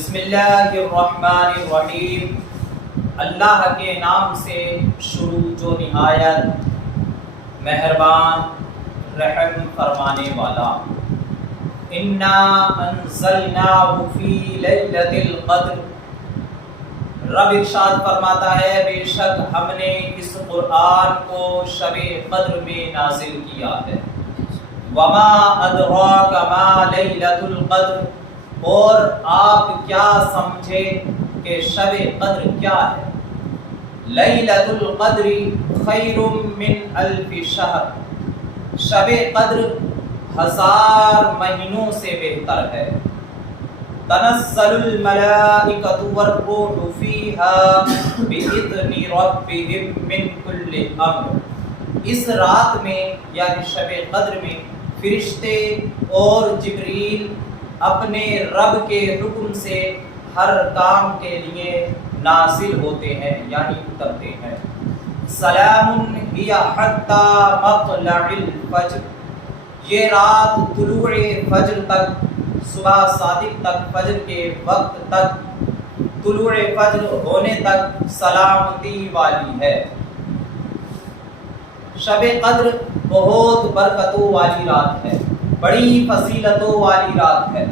بسم اللہ الرحمن الرحیم، اللہ کے نام سے شروع جو نہایت مہربان رحم فرمانے والا۔ انا انزلناہ فی لیلۃ القدر، رب ارشاد فرماتا ہے بے شک ہم نے اس قرآن کو شب قدر میں نازل کیا ہے۔ وما ادراک ما لیلۃ القدر، اور آپ کیا سمجھے کہ شب قدر کیا ہے؟ لیلۃ القدر خیر من الف شہر، شب قدر 1000 مہینوں سے بہتر ہے۔ تنزل الملائکۃ والروح فیہا بإذن ربہم من کل امر، اس رات میں یعنی شب قدر میں فرشتے اور جبریل اپنے رب کے حکم سے ہر کام کے لیے نازل ہوتے ہیں یعنی اترتے ہیں۔ سلام ہی حتی مطلع الفجر، یہ رات طلوع فجر تک، صبح صادق تک، فجر کے وقت تک، طلوع فجر ہونے تک سلامتی والی ہے۔ شب قدر بہت برکتوں والی رات ہے، بڑی فضیلتوں والی رات ہے۔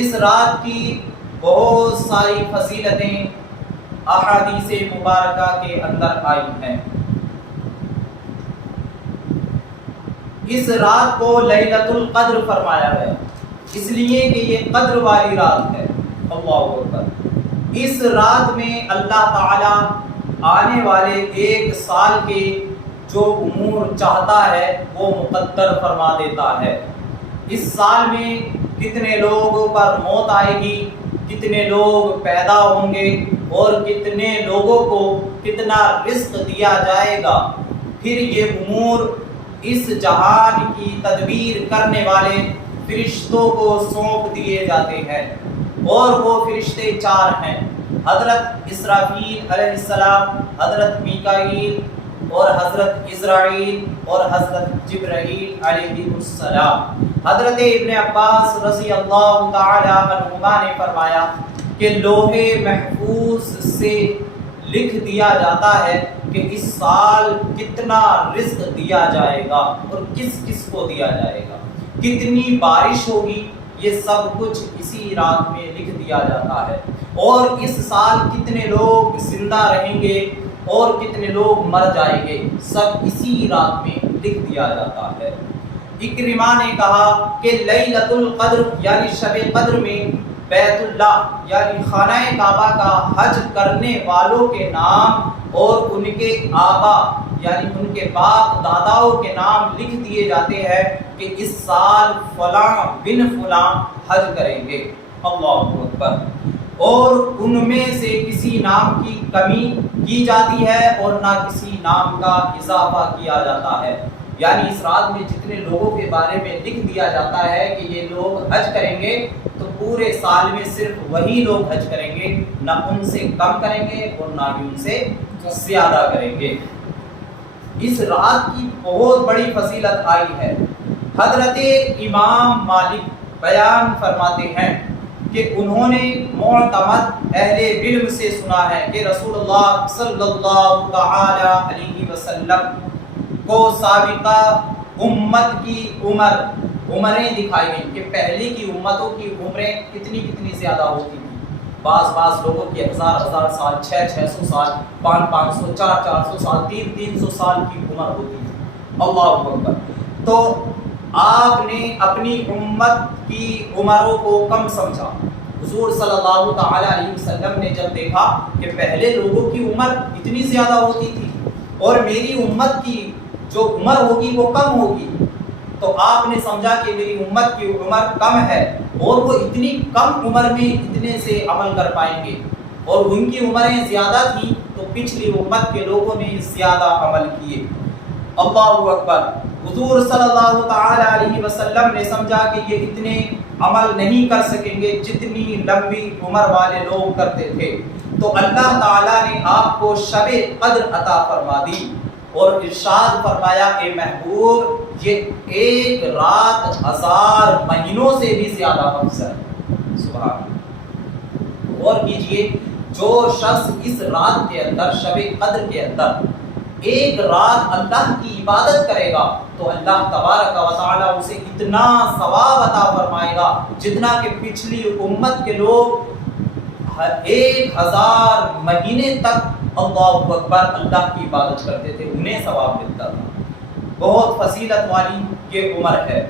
اس رات کی بہت ساری فضیلتیں احادیث مبارکہ کے اندر آئی ہیں۔ اس رات کو لیلۃ القدر فرمایا ہے اس لیے کہ یہ قدر والی رات ہے۔ اللہ اکبر۔ اس رات میں اللہ تعالی آنے والے ایک سال کے جو امور چاہتا ہے وہ مقدر فرما دیتا ہے۔ اس سال میں کتنے لوگوں پر موت آئے گی، کتنے لوگ پیدا ہوں گے اور کتنے لوگوں کو کتنا رزق دیا جائے گا، پھر یہ امور اس جہان کی تدبیر کرنے والے فرشتوں کو سونپ دیے جاتے ہیں، اور وہ فرشتے 4 ہیں، حضرت اسرافیل علیہ السلام، حضرت میکائیل اور حضرت عزرائیل اور حضرت جبرائیل علیہ السلام۔ حضرت ابن عباس رضی اللہ تعالی عنہما نے فرمایا کہ لوح محفوظ سے لکھ دیا جاتا ہے کہ اس سال کتنا رزق دیا جائے گا اور کس کس کو دیا جائے گا، کتنی بارش ہوگی، یہ سب کچھ اسی رات میں لکھ دیا جاتا ہے، اور اس سال کتنے لوگ زندہ رہیں گے اور کتنے لوگ مر جائیں گے، سب اسی رات میں لکھ دیا جاتا ہے۔ اکرمہ نے کہا کہ لیلۃ القدر یعنی شب قدر میں بیت اللہ یعنی خانہ کعبہ کا حج کرنے والوں کے نام اور ان کے آبا یعنی ان کے باپ داداؤں کے نام لکھ دیے جاتے ہیں کہ اس سال فلاں بن فلاں حج کریں گے۔ اللہ اکبر۔ اور ان میں سے کسی نام کی کمی کی جاتی ہے اور نہ کسی نام کا اضافہ کیا جاتا ہے، یعنی اس رات میں جتنے لوگوں کے بارے میں لکھ دیا جاتا ہے کہ یہ لوگ حج کریں گے تو پورے سال میں صرف وہی لوگ حج کریں گے، نہ ان سے کم کریں گے اور نہ ہی ان سے زیادہ کریں گے۔ اس رات کی بہت بڑی فضیلت آئی ہے۔ حضرت امام مالک بیان فرماتے ہیں کہ انہوں نے معتمد اہل علم سے سنا ہے کہ رسول اللہ صلی اللہ تعالی علیہ وسلم کو سابقہ امت کی عمریں دکھائی گئیں کہ پہلے کی امتوں کی عمریں کتنی زیادہ ہوتی تھیں، بعض لوگوں کی 1000 سال، 600 سال، 500 400 سال، 300 سال کی عمر ہوتی تھی۔ اللہ اکبر۔ تو آپ نے اپنی امت کی عمروں کو کم سمجھا۔ حضور صلی اللہ تعالی علیہ وسلم نے جب دیکھا کہ پہلے لوگوں کی عمر اتنی زیادہ ہوتی تھی اور میری امت کی جو عمر ہوگی وہ کم ہوگی، تو آپ نے سمجھا کہ میری امت کی عمر کم ہے اور وہ اتنی کم عمر میں اتنے سے عمل کر پائیں گے، اور ان کی عمریں زیادہ تھیں تو پچھلی امت کے لوگوں نے زیادہ عمل کیے۔ اللہ اکبر۔ حضور صلی اللہ تعالی علیہ وسلم نے سمجھا کہ یہ اتنے عمل نہیں کر سکیں گے جتنی لمبی عمر والے لوگ کرتے تھے، تو اللہ تعالیٰ نے آپ کو شب قدر عطا فرما دی اور ارشاد فرمایا اے محبوب یہ ایک رات 1000 مہینوں سے بھی زیادہ افضل ہے۔ سبحان اللہ۔ غور کیجئے، جو شخص اس رات کے اندر، شب قدر کے اندر ایک رات اللہ کی عبادت کرے گا تو اللہ تبارک و تعالی اسے اتنا ثواب عطا فرمائے گا جتنا کہ پچھلی امت کے لوگ 1000 مہینے تک اللہ اکبر اللہ کی عبادت کرتے تھے، انہیں ثواب ملتا تھا۔ بہت فضیلت والی یہ عمر ہے۔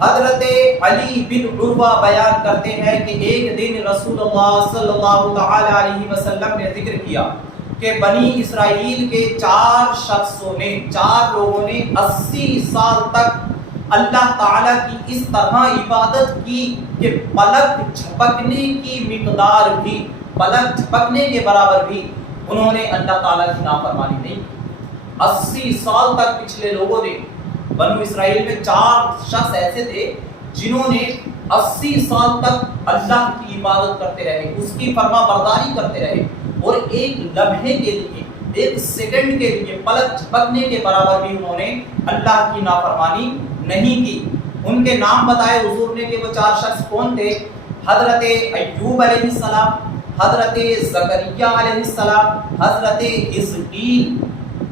حضرت علی بن عروہ بیان کرتے ہیں کہ ایک دن رسول اللہ صلی اللہ تعالی علیہ وسلم نے ذکر کیا کہ بنی اسرائیل کے 4 لوگوں نے 80 سال تک اللہ تعالیٰ کی اس طرح عبادت کی کہ پلک جھپکنے کی مقدار بھی، پلک جھپکنے کے برابر بھی انہوں نے اللہ تعالیٰ کی نافرمانی نہیں کی۔ 80 سال تک پچھلے لوگوں نے، بنو اسرائیل میں 4 شخص ایسے تھے جنہوں نے 80 سال تک اللہ کی عبادت کرتے رہے، اس کی فرما برداری کرتے رہے، اور ایک لمحے کے لیے، ایک سیکنڈ کے لیے پلک جھپکنے کے برابر بھی انہوں نے اللہ کی نافرمانی نہیں کی۔ ان کے نام بتائے حضور نے کہ وہ 4 شخص کون تھے؟ حضرت ایوب علیہ السلام، حضرت زکریا علیہ السلام، حضرت حزقیل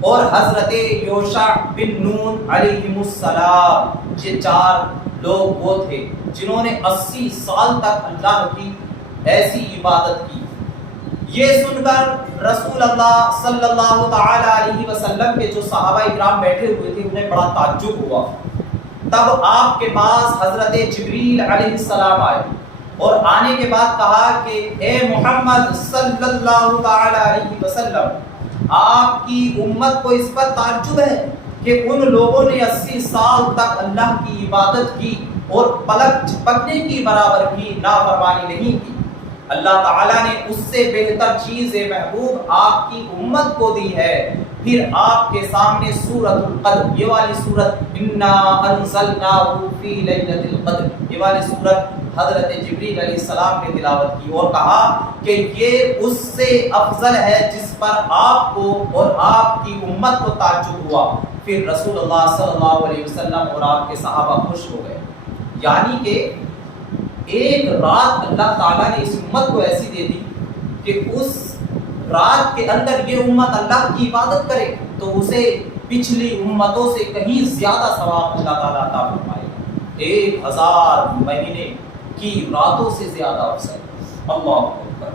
اور حضرت یوشع بن نون علیہ السلام۔ یہ 4 لوگ وہ تھے جنہوں نے 80 سال تک اللہ کی ایسی عبادت کی۔ یہ سن کر رسول اللہ صلی اللہ تعالی علیہ وسلم کے جو صحابہ اکرام بیٹھے ہوئے تھے انہیں بڑا تعجب ہوا۔ تب آپ کے پاس حضرت جبریل علیہ السلام آئے اور آنے کے بعد کہا کہ اے محمد صلی اللہ تعالی علیہ وسلم، آپ کی امت کو اس پر تعجب ہے کہ ان لوگوں نے 80 سال تک اللہ کی عبادت کی اور پلک جھپکنے کی برابر بھی نافرمانی نہیں کی۔ اللہ تعالیٰ نے اس سے بہتر چیز محبوب آپ کی امت کو دی ہے۔ پھر آپ کے سامنے سورۃ القدر، یہ والی سورت انا انزلناہ فی لیلۃ القدر، یہ والی سورت حضرت جبریل علیہ السلام نے تلاوت کی اور کہا کہ یہ اس سے افضل ہے جس پر آپ کو اور آپ کی امت کو تعجب ہوا۔ پھر رسول اللہ صلی اللہ علیہ وسلم اور آپ کے صحابہ خوش ہو گئے، یعنی کہ ایک رات اللہ تعالیٰ نے اس امت کو ایسی دے دی کہ اس رات کے اندر یہ امت اللہ کی عبادت کرے تو اسے پچھلی امتوں سے کہیں زیادہ ثواب اللہ تعالیٰ عطا فرمائے گا۔ 1000 مہینے کی راتوں سے زیادہ افضل۔ اللہ اکبر۔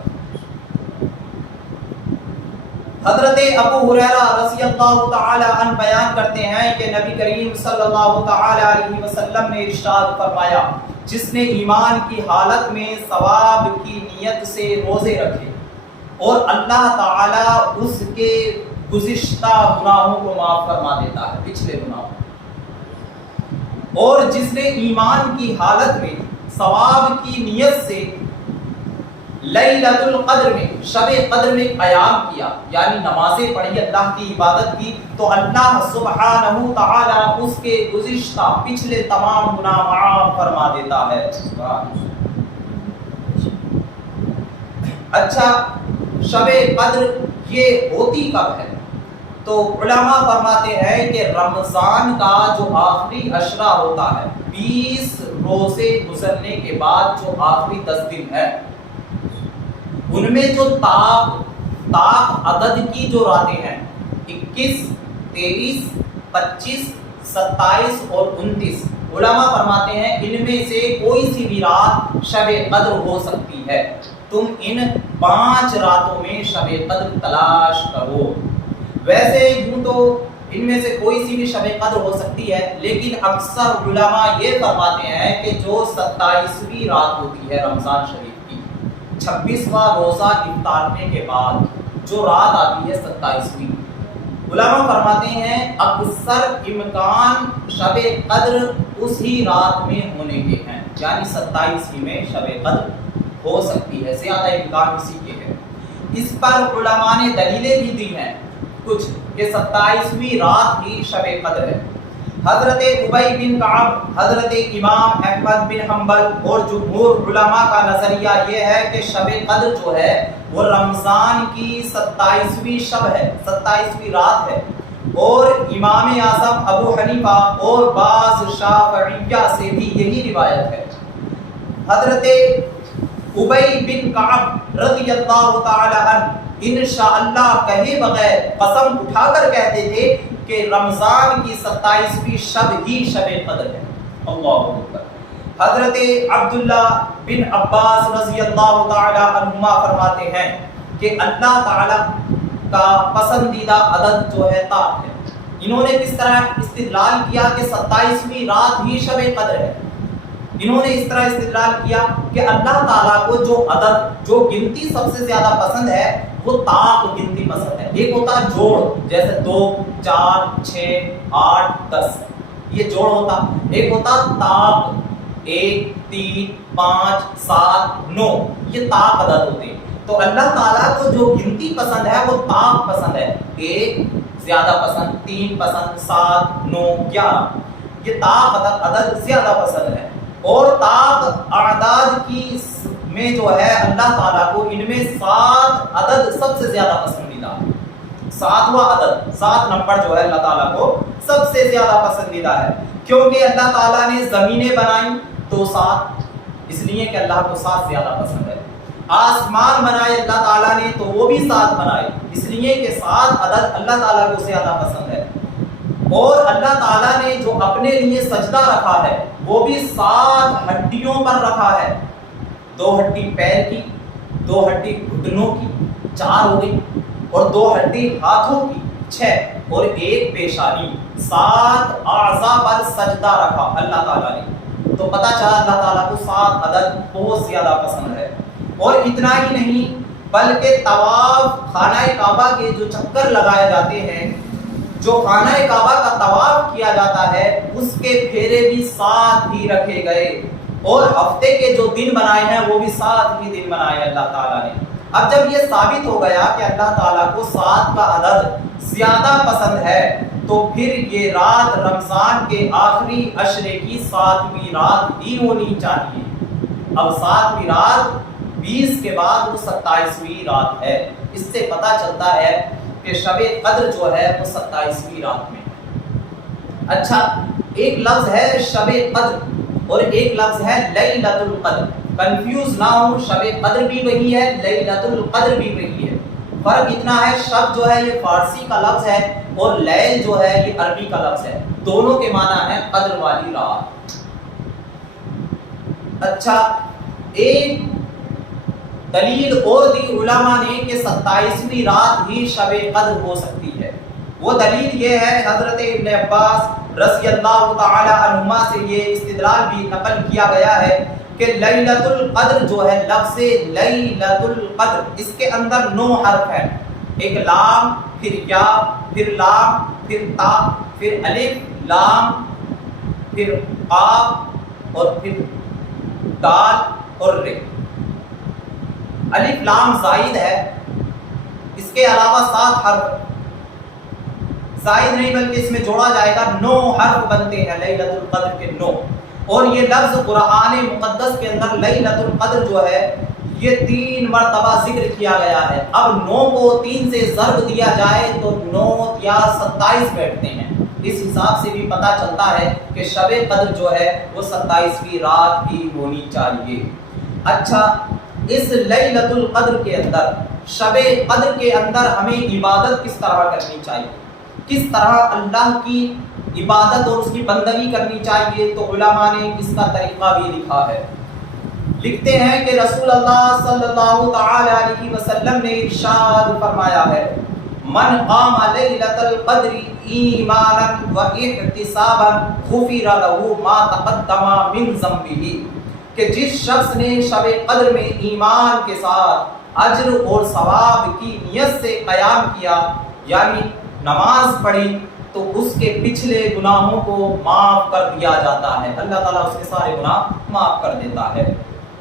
حضرت ابو ہریرہ رضی اللہ تعالی عنہ بیان کرتے ہیں کہ نبی کریم صلی اللہ تعالی علیہ وسلم نے ارشاد فرمایا، جس نے ایمان کی حالت میں ثواب کی نیت سے روزے رکھے اور اللہ تعالیٰ اس کے گزشتہ گناہوں کو معاف فرما دیتا ہے، پچھلے گناہوں، اور جس نے ایمان کی حالت میں ثواب کی نیت سے لیلۃ القدر میں، شب قدر میں قیام کیا، یعنی نمازیں پڑھی، اللہ کی عبادت کی، تو اللہ سبحانہ تعالی اس کے گزشتہ پچھلے تمام گناہ معاف فرما دیتا ہے۔ اچھا، شب قدر یہ ہوتی کب ہے؟ تو علماء فرماتے ہیں کہ رمضان کا جو آخری عشرہ ہوتا ہے، 20 روزے گزرنے کے بعد جو آخری 10 دن ہے، ان میں جو طاق عدد کی جو راتیں ہیں، 21، 23، 25، 27 اور 29، علماء فرماتے ہیں ان میں سے کوئی سی بھی رات شب قدر ہو سکتی ہے۔ تم ان 5 راتوں میں شب قدر تلاش کرو۔ ویسے یوں تو ان میں سے کوئی سی بھی شب قدر ہو سکتی ہے، لیکن اکثر علماء یہ فرماتے ہیں کہ جو 27ویں رات ہوتی ہے رمضان شریف کی، 26واں روزہ افطارنے کے بعد جو رات آتی ہے 27ویں، علماء فرماتے ہیں اکثر امکان شب قدر اس ہی رات میں ہونے کے ہیں، یعنی 27ویں میں شب قدر ہو سکتی ہے، زیادہ امکان اسی کے ہے۔ اس پر علماء نے دلیلیں بھی دی ہیں کچھ کہ 27ویں رات ہی شب قدر ہے۔ حضرت ابی بن کعب، حضرت امام احمد بن حنبل اور جمہور علماء کا نظریہ یہ ہے کہ شب قدر جو ہے وہ رمضان کی 27ویں شب ہے، 27ویں رات ہے، اور امام اعظم ابو حنیفہ اور بعض شافعیہ سے بھی یہی روایت ہے۔ حضرت ابی بن کعب رضی اللہ تعالی عنہ انشاءاللہ کہے بغیر قسم اٹھا کر کہتے تھے کہ رمضان کی 27ویں شب ہی شب قدر ہے۔ اللہ اکبر۔ حضرت عبداللہ بن عباس رضی اللہ تعالی عنہما فرماتے ہیں کہ اللہ تعالی کا پسندیدہ عدد جو ہے تاق ہے۔ انہوں نے کس طرح استدلال کیا کہ 27ویں رات ہی شب قدر ہے؟ انہوں نے اس طرح استدلال کیا کہ اللہ تعالیٰ کو جو عدد جو گنتی سب سے زیادہ پسند ہے وہ تاق گنتی پسند ہے۔ ایک ہوتا جوڑ، جیسے 2 4 6 8 10 یہ جوڑ ہوتا، ایک ہوتا تاق 1 3 5 7 9 یہ تاق عدد ہوتے ہیں۔ تو اللہ تعالیٰ کو جو گنتی پسند ہے وہ تاق پسند ہے، 1 زیادہ پسند، 3 پسند، 7 9 11 یہ تاق عدد زیادہ پسند ہے۔ اور تاق اعداد کی میں جو ہے اللہ تعالیٰ کو ان میں 7 عدد سب سے زیادہ پسندیدہ ہے۔ 7واں عدد 7 نمبر جو ہے اللہ تعالیٰ کو سب سے زیادہ پسندیدہ ہے، کیونکہ اللہ تعالیٰ نے زمینیں بنائیں تو 7 اس لیے کہ اللہ کو 7 زیادہ پسند ہے۔ آسمان بنائے اللہ تعالیٰ نے تو وہ بھی 7 بنائے اس لیے کہ 7 عدد اللہ تعالیٰ کو زیادہ پسند ہے۔ اور اللہ تعالیٰ نے جو اپنے لیے سجدہ رکھا ہے وہ بھی 7 ہڈیوں پر رکھا ہے، 2 ہڈی پیر کی، 2 ہڈی گھٹنوں کی 4 ہو گئی، اور 2 ہڈی ہاتھوں کی 6 اور 1 پیشانی، 7 اعضاء پر سجدہ رکھا اللہ تعالیٰ نے۔ تو پتہ چلا اللہ تعالیٰ کو 7 عدد بہت زیادہ پسند ہے۔ اور اتنا ہی نہیں بلکہ طواف خانہ کعبہ کے جو چکر لگائے جاتے ہیں، جو خانہ کعبہ کا طواف کیا جاتا ہے اس کے پھیرے بھی 7 ہی رکھے گئے، اور ہفتے کے جو دن بنائے ہیں وہ بھی 7 ہی دن بنائے اللہ تعالیٰ نے۔ اب جب یہ ثابت ہو گیا کہ اللہ تعالیٰ کو 7 کا عدد زیادہ پسند ہے تو پھر یہ رات رمضان کے آخری عشرے کی 7ویں رات ہی ہونی چاہیے۔ اب 7ویں رات 20 کے بعد وہ 27ویں رات ہے۔ اس سے پتہ چلتا ہے کہ شب قدر جو ہے وہ 27ویں رات میں۔ اچھا، ایک لفظ ہے شب قدر اور ایک لفظ ہے لیلۃ القدر، کنفیوز نہ ہو، شب قدر بھی وہی ہے، لیلۃ القدر بھی وہی ہے۔ فرق اتنا ہے شب جو ہے یہ فارسی کا لفظ ہے اور لیل جو ہے یہ عربی کا لفظ ہے، دونوں کے معنی ہے قدر والی رات۔ اچھا، ایک دلیل اور دی علماء نے کہ 27ویں رات ہی شب قدر ہو سکتی ہے۔ وہ دلیل یہ ہے، حضرت ابن عباس رضی اللہ تعالی عنہما سے یہ استدلال بھی نقل کیا گیا ہے کہ لیلۃ القدر جو ہے، لفظ لیلۃ القدر اس کے اندر 9 حرف ہیں، ایک لام، پھر یا، پھر لام، پھر تا، پھر الف لام، پھر قاف اور پھر دال اور ر۔ الف لام زائد ہے، اس کے علاوہ 7 حرف زائد نہیں بلکہ اس میں جوڑا جائے گا، 9 حرف بنتے ہیں لیلۃ القدر کے 9۔ اور یہ لفظ قرآن مقدس کے اندر لیلۃ القدر جو ہے یہ 3 مرتبہ ذکر کیا گیا ہے۔ اب 9 کو 3 سے ضرب دیا جائے تو 9 یا 27 بیٹھتے ہیں۔ اس حساب سے بھی پتہ چلتا ہے کہ شب قدر جو ہے وہ 27ویں رات ہی ہونی چاہیے۔ اچھا، اس لیلۃ القدر کے اندر، شب قدر کے اندر ہمیں عبادت کس طرح کرنی چاہیے، کس طرح اللہ کی عبادت اور اس کی بندگی کرنی چاہیے، تو علماء نے اس کا طریقہ بھی لکھا ہے۔ لکھتے ہیں کہ رسول اللہ صلی اللہ تعالی علیہ وسلم نے ارشاد فرمایا ہے، من قام لیلۃ القدر ایمانا واحتسابا غفر له ما تقدم من ذنبه، کہ جس شخص نے شب قدر میں ایمان کے ساتھ اجر اور ثواب کی نیت سے قیام کیا، یعنی نماز پڑھی، تو اس کے پچھلے گناہوں کو معاف کر دیا جاتا ہے، اللہ تعالیٰ اس کے سارے گناہ معاف کر دیتا ہے۔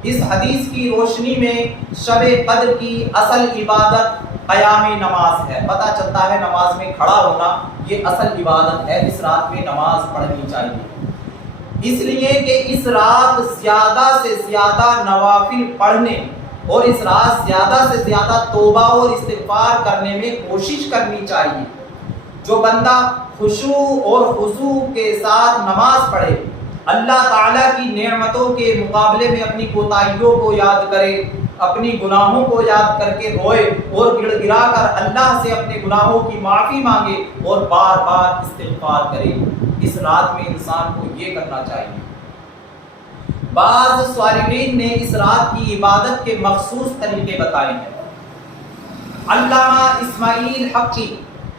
اس حدیث کی روشنی میں شب قدر کی اصل عبادت قیام نماز ہے۔ پتہ چلتا ہے نماز میں کھڑا ہونا یہ اصل عبادت ہے، اس رات میں نماز پڑھنی چاہیے، اس لیے کہ اس رات زیادہ سے زیادہ نوافل پڑھنے اور اس رات زیادہ سے زیادہ توبہ اور استغفار کرنے میں کوشش کرنی چاہیے۔ جو بندہ خشوع اور خضوع کے ساتھ نماز پڑھے، اللہ تعالیٰ کی نعمتوں کے مقابلے میں اپنی کوتاہیوں کو یاد کرے، اپنی گناہوں کو یاد کر کے روئے اور گڑ گڑا کر اللہ سے اپنے گناہوں کی معافی مانگے اور بار بار استغفار کرے۔ اس رات میں انسان کو یہ کرنا چاہیے۔ بعض صالحین نے اس رات کی عبادت کے مخصوص طریقے بتائے ہیں۔ علامہ اسماعیل حقی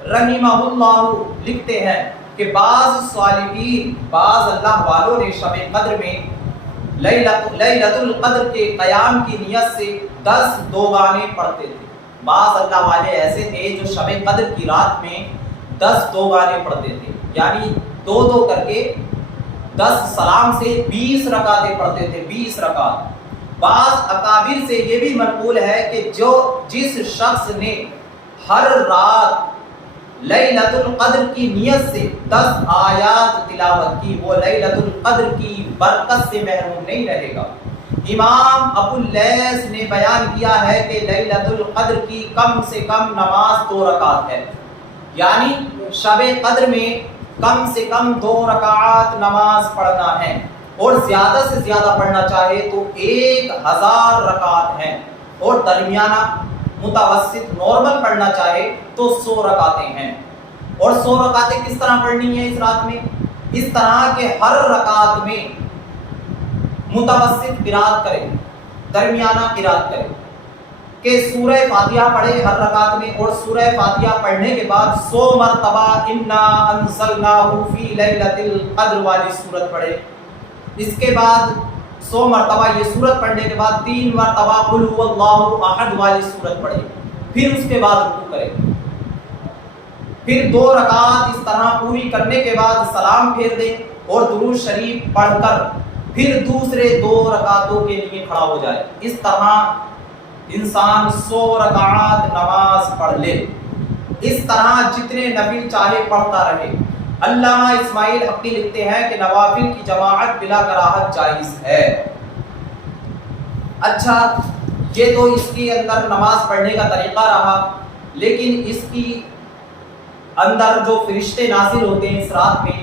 رحمہ اللہ لکھتے ہیں کہ بعض صالحین، بعض اللہ والوں نے شب قدر میں لیلۃ القدر کے قیام کی نیت سے 10 دوگانے پڑھتے تھے۔ بعض اللہ والے ایسے تھے جو شب قدر کی رات میں 10 دوگانے پڑھتے تھے، یعنی دو دو کر کے 10 سلام سے 20 رکعتیں پڑھتے تھے، 20 رکعت۔ بعض اکابر سے یہ بھی منقول ہے کہ جس شخص نے ہر رات لیلۃ القدر کی نیت سے 10 آیات تلاوت کی، وہ لیلۃ القدر کی برکت سے محروم نہیں رہے گا۔ امام ابو اللیث نے بیان کیا ہے کہ لیلۃ القدر کی کم سے کم نماز 2 رکعت ہے، یعنی شب قدر میں کم سے کم 2 رکعات نماز پڑھنا ہے، اور زیادہ سے زیادہ پڑھنا چاہے تو 1000 رکعت ہیں، اور درمیانہ متوسط نارمل پڑھنا چاہے تو 100 رکعتیں ہیں۔ اور 100 رکعتیں کس طرح پڑھنی ہیں اس رات میں؟ اس طرح کہ ہر رکعت میں متوسط قرات کرے، درمیانہ قرات کرے، کہ سورہ فاتحہ پڑھے ہر رکعت میں، اور سورہ فاتحہ پڑھنے کے بعد 100 مرتبہ انا انزلناہ فی لیلۃ القدر والی سورت پڑھے۔ اس کے بعد 100 مرتبہ یہ سورت پڑھنے کے بعد 3 مرتبہ قل هو اللہ احد والی سورت پڑھے، پھر اس کے بعد رکوع کرے، پھر 2 رکعت اس طرح پوری کرنے کے بعد سلام پھیر دے اور درود شریف پڑھ کر پھر دوسرے 2 رکعتوں کے لیے کھڑا ہو جائے۔ اس طرح انسان 100 رکعات نماز پڑھ لے، اس طرح جتنے نفل چاہے پڑھتا رہے۔ علامہ اسماعیل حقی لکھتے ہیں کہ نوافل کی جماعت بلا کراہت جائز ہے۔ اچھا، یہ تو اس کے اندر نماز پڑھنے کا طریقہ رہا، لیکن اس کی اندر جو فرشتے نازل ہوتے ہیں اس رات میں،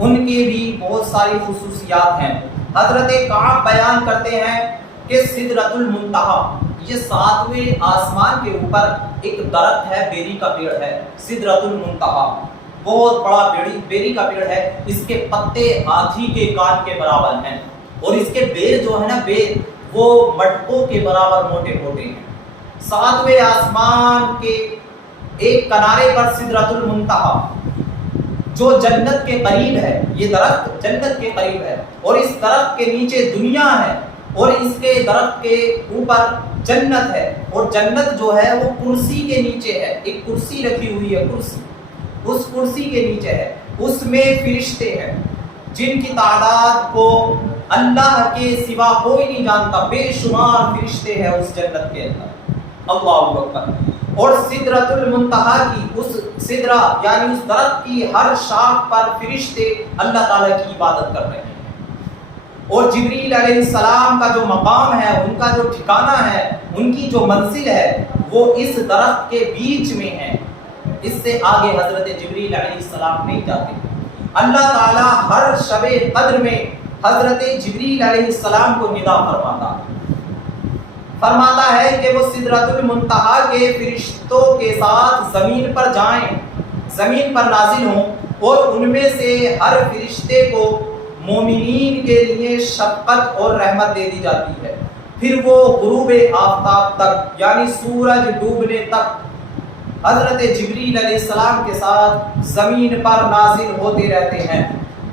ان کے بھی بہت ساری خصوصیات ہیں۔ حضرت کعب بیان کرتے ہیں کہ سدرۃ المنتہی، یہ 7ویں آسمان کے اوپر ایک درخت ہے، بیری کا پیڑ ہے، سدرۃ المنتہی، بہت بڑا بیری کا پیڑ ہے۔ اس کے پتے ہاتھی کے کان کے برابر ہیں، اور اس کے بیر جو ہے نا، بیر وہ مٹکوں کے برابر موٹے موٹے ہیں۔ 7ویں آسمان کے ایک کنارے پر سدرۃ المنتہی جو جنت کے قریب ہے، یہ درخت جنت کے قریب ہے، اور اس درخت کے نیچے دنیا ہے، اور اس کے درخت کے اوپر جنت ہے، اور جنت جو ہے وہ کرسی کے نیچے ہے، ایک کرسی رکھی ہوئی ہے، کرسی اس کرسی کے نیچے ہے، اس میں فرشتے ہیں جن کی تعداد کو اللہ کے سوا کوئی نہیں جانتا، بے شمار فرشتے ہیں اس جنت کے اندر، اللہ اکبر۔ اور سدرۃ المنتہی کی اس سدرہ یعنی اس درخت کی ہر شاخ پر فرشتے اللہ تعالیٰ کی عبادت کر رہے ہیں، اور جبریل علیہ السلام کا جو مقام ہے، ان کا جو ٹھکانہ ہے، ان کی جو منزل ہے، وہ اس درخت کے بیچ میں ہے، اس سے آگے حضرت جبریل علیہ السلام نہیں جاتے۔ اللہ تعالیٰ ہر شب قدر میں حضرت جبریل علیہ السلام کو ندا فرماتا ہے کہ وہ سدرۃ المنتہی کے فرشتوں کے ساتھ زمین پر جائیں، زمین پر نازل ہوں، اور ان میں سے ہر فرشتے کو مومنین کے لیے شفقت اور رحمت دے دی جاتی ہے۔ پھر وہ غروب آفتاب تک یعنی سورج ڈوبنے تک حضرت جبریل علیہ السلام کے ساتھ زمین پر نازل ہوتے رہتے ہیں۔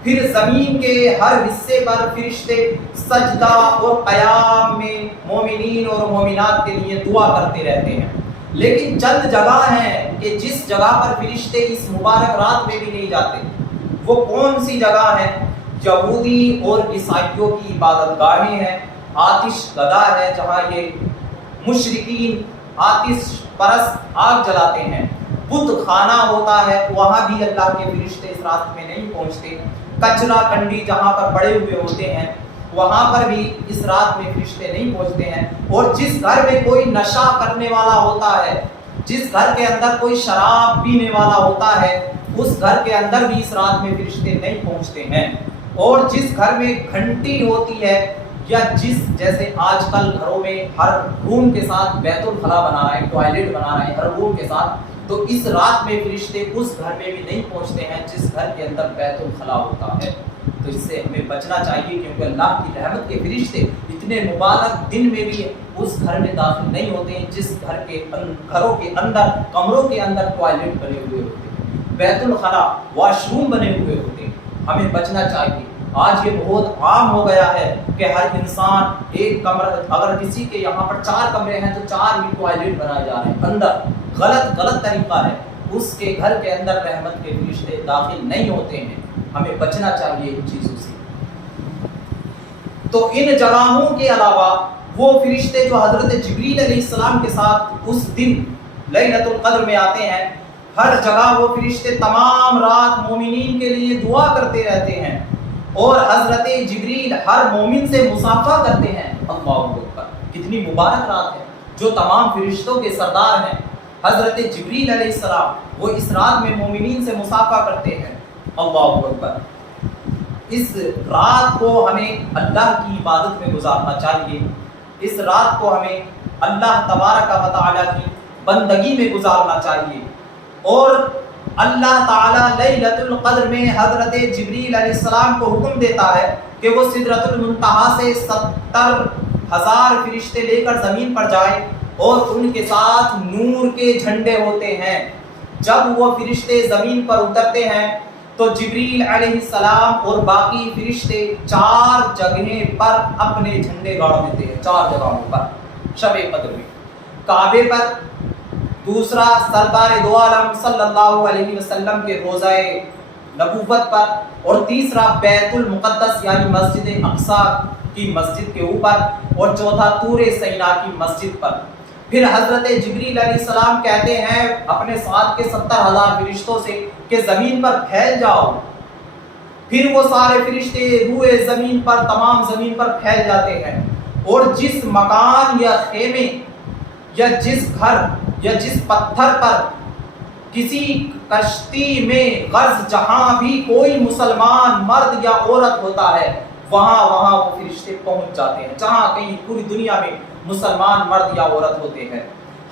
پھر زمین کے ہر حصے پر فرشتے سجدہ اور قیام میں مومنین اور مومنات کے لیے دعا کرتے رہتے ہیں۔ لیکن چند جگہ ہیں کہ جس جگہ پر فرشتے اس مبارک رات میں بھی نہیں جاتے۔ وہ کون سی جگہ ہیں؟ یہودی اور عیسائیوں کی عبادت گاہیں ہیں، آتش گدا ہے جہاں یہ مشرکین آتش پرست آگ جلاتے ہیں، بت خانہ ہوتا ہے، وہاں بھی اللہ کے فرشتے اس رات میں نہیں پہنچتے، کچرا کنڈی جہاں پر پڑے ہوئے ہوتے ہیں وہاں پر بھی اس رات میں فرشتے نہیں پہنچتے ہیں، اور جس گھر میں کوئی نشہ کرنے والا ہوتا ہے، جس گھر کے اندر کوئی شراب پینے والا ہوتا ہے، اس گھر کے اندر بھی اس رات میں فرشتے نہیں پہنچتے ہیں۔ اور جس گھر میں گھنٹی ہوتی ہے یا جیسے آج کل گھروں میں ہر روم کے ساتھ بیت الخلا بنا رہے ہیں، ٹوائلٹ بنا رہے ہیں ہر روم کے ساتھ، تو اس رات میں فرشتے اس گھر میں بھی نہیں پہنچتے ہیں جس گھر کے اندر بیت الخلا ہوتا ہے۔ تو اس سے ہمیں بچنا چاہیے، کیونکہ اللہ کی رحمت کے فرشتے اتنے مبارک دن میں بھی اس گھر میں داخل نہیں ہوتے ہیں جس گھروں کے اندر، کمروں کے اندر ٹوائلٹ بنے ہوئے ہوتے ہیں، بیت الخلا واش روم بنے ہوئے ہوتے ہیں۔ ہمیں بچنا چاہیے۔ آج یہ بہت عام ہو گیا ہے کہ ہر انسان ایک کمرہ، اگر کسی کے یہاں پر 4 کمرے ہیں تو 4 ہی ٹوائلٹ بنائے جا رہے ہیں اندر۔ غلط طریقہ ہے، اس کے گھر کے اندر رحمت کے فرشتے داخل نہیں ہوتے ہیں۔ ہمیں بچنا چاہیے ان چیزوں سے۔ تو ان جگہوں کے علاوہ وہ فرشتے جو حضرت جبریل علیہ السلام کے ساتھ اس دن لیلۃ القدر میں آتے ہیں، ہر جگہ وہ فرشتے تمام رات مومنین کے لیے دعا کرتے رہتے ہیں، اور حضرت جبریل ہر مومن سے مصافحہ کرتے ہیں۔ اللہ اکبر، کتنی مبارک رات ہے جو تمام فرشتوں کے سردار ہیں حضرت جبریل علیہ السلام، وہ اس رات میں مومنین سے مصافحہ کرتے ہیں۔ اللہ اکبر، اس رات کو ہمیں اللہ کی عبادت میں گزارنا چاہیے، اس رات کو ہمیں اللہ تبارک و تعالیٰ کی بندگی میں گزارنا چاہیے۔ اور اللہ تعالیٰ لیلۃ القدر میں حضرت جبریل علیہ السلام کو حکم دیتا ہے کہ وہ سدرۃ المنتہا سے 70,000 فرشتے لے کر زمین پر جائیں، اور ان کے ساتھ نور کے جھنڈے ہوتے ہیں۔ جب وہ فرشتے زمین پر اترتے ہیں تو جبریل علیہ السلام اور باقی فرشتے 4 جگہیں پر اپنے جھنڈے گاڑ دیتے ہیں، 4 جگہوں پر شب قدر میں۔ کعبے پر، دوسرا سرکار دو عالم صلی اللہ علیہ وسلم کے روضہ نبوت پر، اور تیسرا بیت المقدس یعنی مسجد اقصی کی مسجد کے اوپر، اور چوتھا طور سینا کی مسجد پر۔ پھر حضرت جبریل علیہ السلام کہتے ہیں اپنے ساتھ کے 70,000 فرشتوں سے کہ زمین پر پھیل جاؤ۔ پھر وہ سارے فرشتے روئے زمین پر، تمام زمین پر پھیل جاتے ہیں، اور جس مکان یا خیمے یا جس گھر یا جس پتھر پر کسی کشتی میں غرض جہاں بھی کوئی مسلمان مرد یا عورت ہوتا ہے، وہاں وہ فرشتے پہنچ جاتے ہیں، جہاں کہیں پوری دنیا میں مسلمان مرد یا عورت ہوتے ہیں۔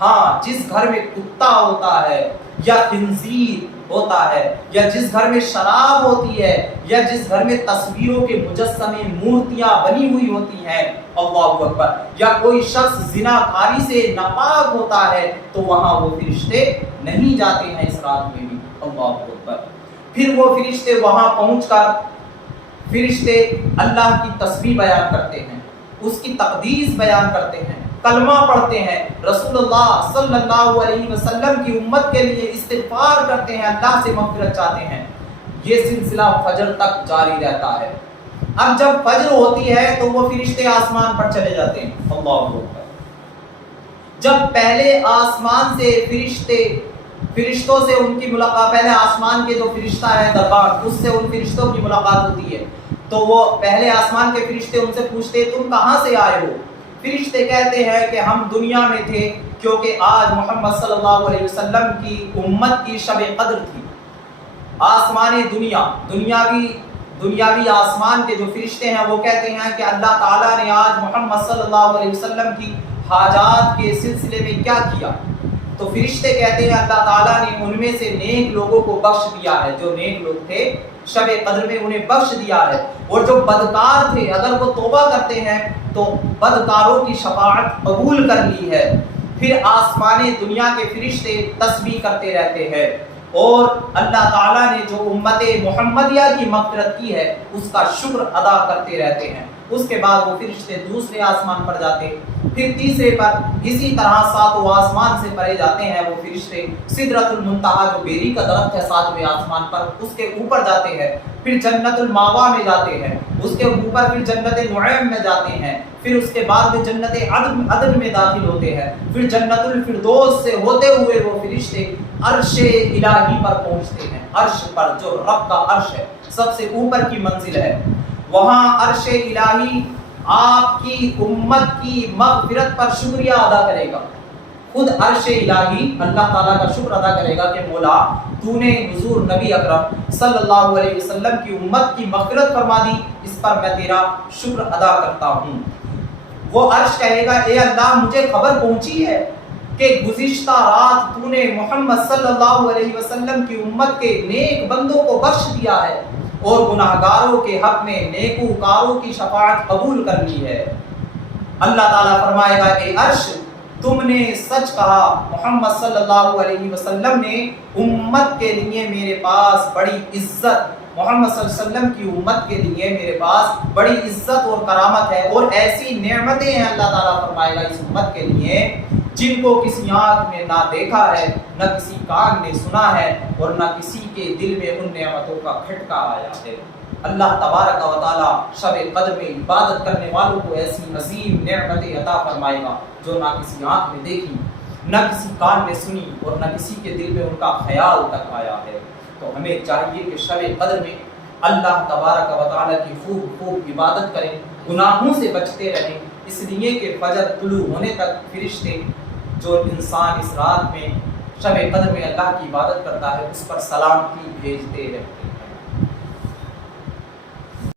ہاں، جس گھر میں کتا ہوتا ہے یا خنزیر ہوتا ہے، یا جس گھر میں شراب ہوتی ہے، یا جس گھر میں تصویروں کے مجسمے مورتیاں بنی ہوئی ہوتی ہیں، اللہ اکبر، یا کوئی شخص زناکاری سے ناپاک ہوتا ہے، تو وہاں وہ فرشتے نہیں جاتے ہیں اس رات میں بھی، اللہ اکبر۔ پھر وہ فرشتے وہاں پہنچ کر فرشتے اللہ کی تسبیح بیان کرتے ہیں، اس کی تقدیس بیان کرتے ہیں، کلمہ پڑھتے ہیں، رسول اللہ صلی اللہ علیہ وسلم کی امت کے لیے استغفار کرتے ہیں، اللہ سے مغفرت چاہتے ہیں۔ یہ سلسلہ فجر تک جاری رہتا ہے۔ اب جب فجر ہوتی ہے تو وہ فرشتے آسمان پر چلے جاتے ہیں، اللہ اکبر۔ جب پہلے آسمان سے فرشتوں سے ان کی ملاقات، پہلے آسمان کے جو فرشتہ ہے دربار، اس سے ان فرشتوں کی ملاقات ہوتی ہے، تو وہ پہلے آسمان کے فرشتے ان سے پوچھتے تم کہاں سے آئے ہو؟ فرشتے کہتے ہیں کہ ہم دنیا میں تھے، کیونکہ آج محمد صلی اللہ علیہ وسلم کی امت کی شب قدر تھی۔ آسمان دنیاوی آسمان کے جو فرشتے ہیں وہ کہتے ہیں کہ اللہ تعالیٰ نے آج محمد صلی اللہ علیہ وسلم کی حاجات کے سلسلے میں کیا کیا؟ تو فرشتے کہتے ہیں اللہ تعالیٰ نے ان میں سے نیک لوگوں کو بخش دیا ہے، جو نیک لوگ تھے شب قدر میں انہیں بخش دیا ہے، اور جو بدکار تھے اگر وہ توبہ کرتے ہیں تو بدکاروں کی شفاعت قبول کر لی ہے۔ پھر آسمان دنیا کے فرشتے تسبیح کرتے رہتے ہیں، اور اللہ تعالیٰ نے جو امت محمدیہ کی مغفرت کی ہے اس کا شکر ادا کرتے رہتے ہیں۔ اس کے بعد وہ فرشتے دوسرے آسمان پر جاتے، پھر تیسرے پر، اسی طرح 7 آسمان سے پرے جاتے ہیں وہ فرشتے۔ سدرۃ المنتہا جو بیری کا درخت ہے 7ویں آسمان پر، اس کے اوپر جاتے ہیں، پھر جنت الماوا میں جاتے ہیں، اس کے اوپر پھر جنت نعیم میں جاتے ہیں، پھر اس کے بعد میں جنت عدن میں داخل ہوتے ہیں، پھر جنت الفردوس سے ہوتے ہوئے وہ فرشتے عرش الہی پر پہنچتے ہیں۔ عرش پر، جو رب کا عرش ہے، سب سے اوپر کی منزل ہے، وہاں عرش الہی آپ کی امت کی مغفرت پر شکریہ ادا کرے گا، خود عرش الہی اللہ تعالیٰ کا شکر ادا کرے گا کہ مولا تو نے حضور نبی اکرم صلی اللہ علیہ وسلم کی امت کی مغفرت فرما دی، اس پر میں تیرا شکر ادا کرتا ہوں۔ وہ عرش کہے گا اے اللہ مجھے خبر پہنچی ہے کہ گزشتہ رات تو نے محمد صلی اللہ علیہ وسلم کی امت کے نیک بندوں کو بخش دیا ہے اور گناہگاروں کے حق میں نیکوکاروں کی شفاعت قبول کر لی ہے۔ اللہ تعالیٰ فرمائے گا اے عرش تم نے سچ کہا، محمد صلی اللہ علیہ وسلم نے امت کے لیے میرے پاس بڑی عزت، محمد صلی اللہ علیہ وسلم کی امت کے لیے میرے پاس بڑی عزت اور کرامت ہے، اور ایسی نعمتیں ہیں اللہ تعالیٰ فرمائے گا اس امت کے لیے جن کو کسی آنکھ نے نہ دیکھا ہے، نہ کسی کان نے سنا ہے، اور نہ کسی کے دل میں ان نعمتوں کا کھٹکا آیا ہے۔ اللہ تبارک و تعالیٰ شب قدر میں عبادت کرنے والوں کو ایسی عظیم نعمتیں عطا فرمائے گا جو نہ کسی آنکھ نے دیکھی، نہ کسی کان نے سنی، اور نہ کسی کے دل میں ان کا خیال تک آیا ہے۔ تو ہمیں چاہیے کہ شب قدر میں اللہ تبارک و تعالیٰ کی خوب عبادت کریں، گناہوں سے بچتے رہیں، اس لیے کہ فجر طلوع ہونے تک فرشتے جو انسان اس رات میں شب قدر میں اللہ کی عبادت کرتا ہے اس پر سلام کی بھیجتے رہتے ہیں۔